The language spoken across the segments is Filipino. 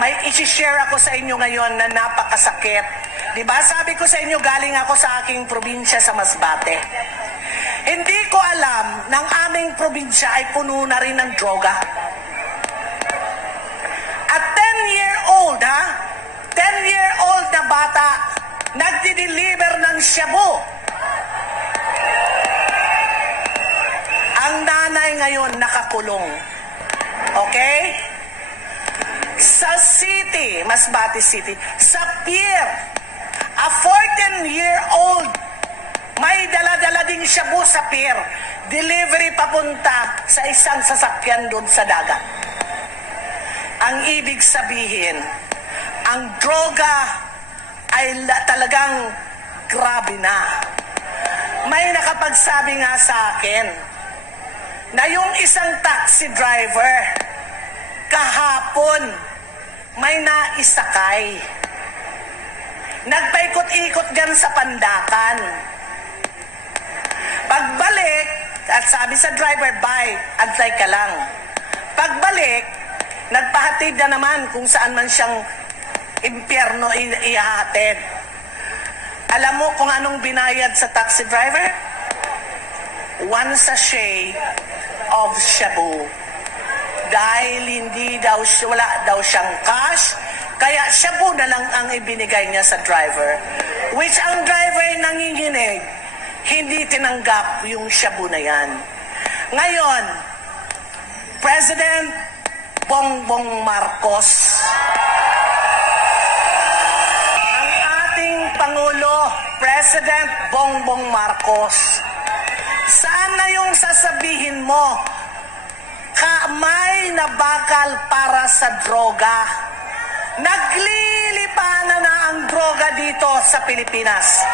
may isi-share ako sa inyo ngayon na napakasakit. Diba? Sabi ko sa inyo, galing ako sa aking probinsya sa Masbate. Hindi ko alam ng aming probinsya ay puno na rin ng droga. At 10-year-old, 10-year-old na bata, nagdi-deliver ng shabu. Ang nanay ngayon nakakulong. Okay? Sa city, Masbate City, sa pier, a 14-year-old, may dala-dala ding shabu sa pier. Delivery papunta sa isang sasakyan doon sa dagat. Ang ibig sabihin, ang droga ay talagang grabe na. May nakapagsabi nga sa akin na yung isang taxi driver kahapon may naisakay. Nagpaikot-ikot dyan sa Pandakan. Pagbalik, at sabi sa driver, bye, antay ka lang. Pagbalik, nagpahatid na naman kung saan man siyang impyerno ihahatid. Alam mo kung anong binayad sa taxi driver? 1 sachet of shabu. Dahil wala daw siyang cash, kaya shabu na lang ang ibinigay niya sa driver. Which ang driver nanginginig, hindi tinanggap yung shabu na yan. Ngayon, President Bongbong Marcos, ang ating Pangulo, President Bongbong Marcos, saan na yung sasabihin mo, kamay na bakal para sa droga? Naglilipanan na ang droga dito sa Pilipinas.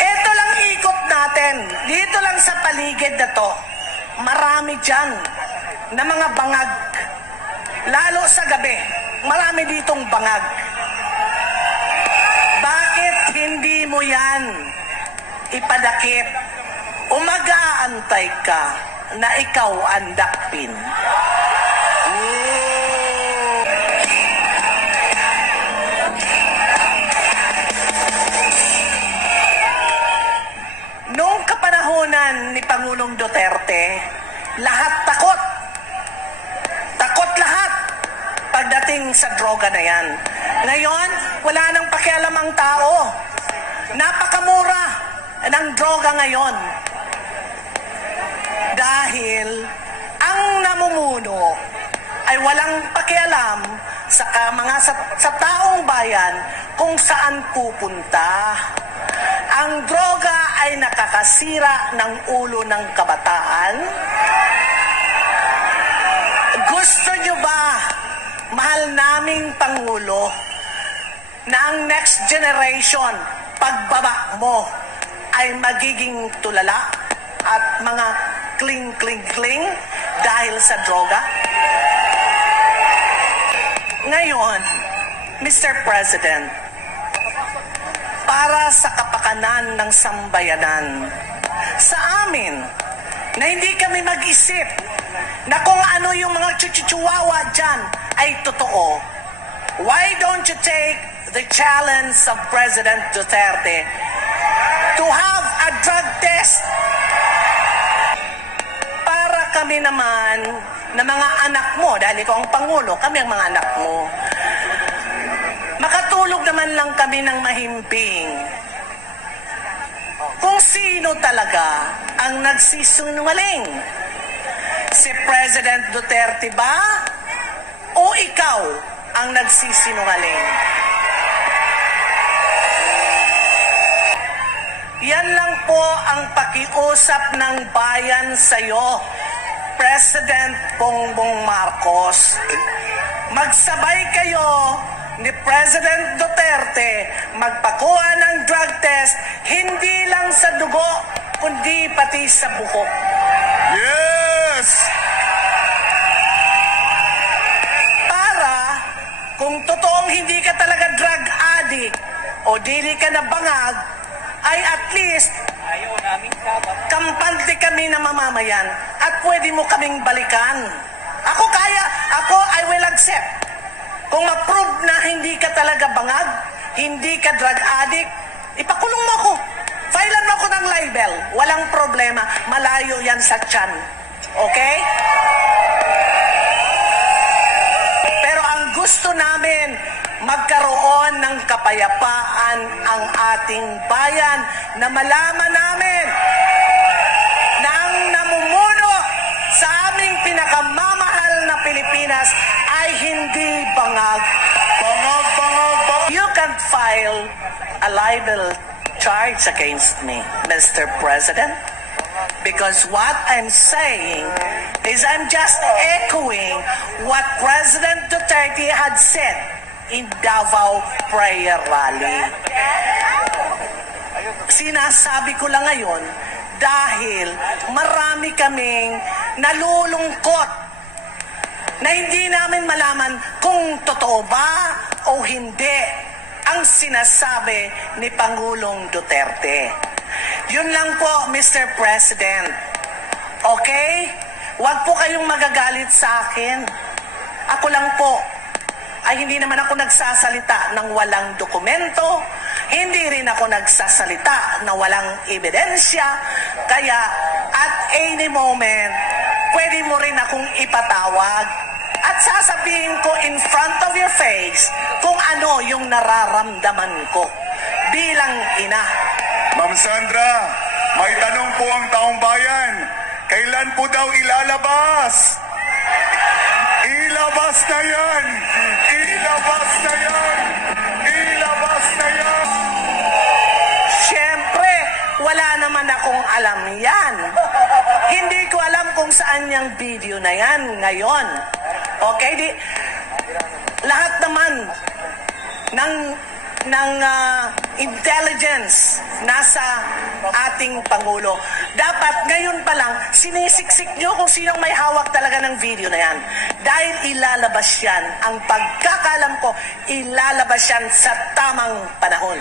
Ito lang ikot natin, dito lang sa paligid na to, marami dyan na mga bangag. Lalo sa gabi, marami ditong bangag. Bakit hindi mo yan ipadakip? Umag-aantay ka na ikaw ang dakpin. Noong kapanahonan ni Pangulong Duterte, lahat takot. Takot lahat pagdating sa droga na yan. Ngayon, wala nang pakialam ang tao. Napakamura ng droga ngayon. Dahil ang namumuno ay walang pakialam sa taong bayan kung saan pupunta. Ang droga ay nakakasira ng ulo ng kabataan. Gusto nyo ba, mahal naming Pangulo, na ang next generation, pagbaba mo, ay magiging tulala at mga kling dahil sa droga? Ngayon, Mr. President, para sa kapakanan ng sambayanan, sa amin, na hindi kami mag-isip na kung ano yung mga chuchuwawa dyan ay totoo, why don't you take the challenge of President Duterte to have a drug test? Para kami naman na mga anak mo, dahil ikaw ang Pangulo, kami ang mga anak mo, makatulog naman lang kami ng mahimbing kung sino talaga ang nagsisinungaling. Si President Duterte ba o ikaw ang nagsisinungaling? Yan lang po ang pakiusap ng bayan sa iyo, President Bongbong Marcos. Magsabay kayo ni President Duterte magpakuha ng drug test, hindi lang sa dugo, kundi pati sa buhok. Yes! Para kung totoong hindi ka talaga drug addict o dili ka na bangag, ay at least kampante kami na mamamayan at pwede mo kaming balikan. Ako I will accept. Kung ma-prove hindi ka talaga bangag, hindi ka drug addict, ipakulong mo ako. Filean mo ako ng libel. Walang problema. Malayo yan sa tiyan. Okay? Pero ang gusto namin, magkaroon ng kapayapaan ang ating bayan na malaman namin na ang namumuno sa aming pinakamamahal na Pilipinas ay hindi bangag. Bangag, bangag, bangag. You can file a libel charge against me, Mr. President, because what I'm saying is I'm just echoing what President Duterte had said in Davao prayer rally. Sinasabi ko lang ngayon dahil marami kaming nalulungkot na hindi namin malaman kung totoo ba o hindi ang sinasabi ni Pangulong Duterte. Yun lang po, Mr. President. Okay? Huwag po kayong magagalit sa akin. Ako lang po ay hindi naman ako nagsasalita ng walang dokumento, hindi rin ako nagsasalita na walang ebidensya, kaya at any moment, pwede mo rin akong ipatawag at sasabihin ko in front of your face kung ano yung nararamdaman ko bilang ina. Ma'am Sandra, may tanong po ang taong bayan. Kailan po daw ilalabas? Ilabas na yan! Ilabas na yan! Ilabas na yan! Siyempre, wala naman akong alam yan. Hindi ko alam kung saan yung video na yan ngayon. Okay, lahat naman ng intelligence nasa ating Pangulo. Dapat ngayon pa lang, sinisiksik nyo kung sinong may hawak talaga ng video na yan. Dahil ilalabas yan, ang pagkakalam ko, ilalabas yan sa tamang panahon.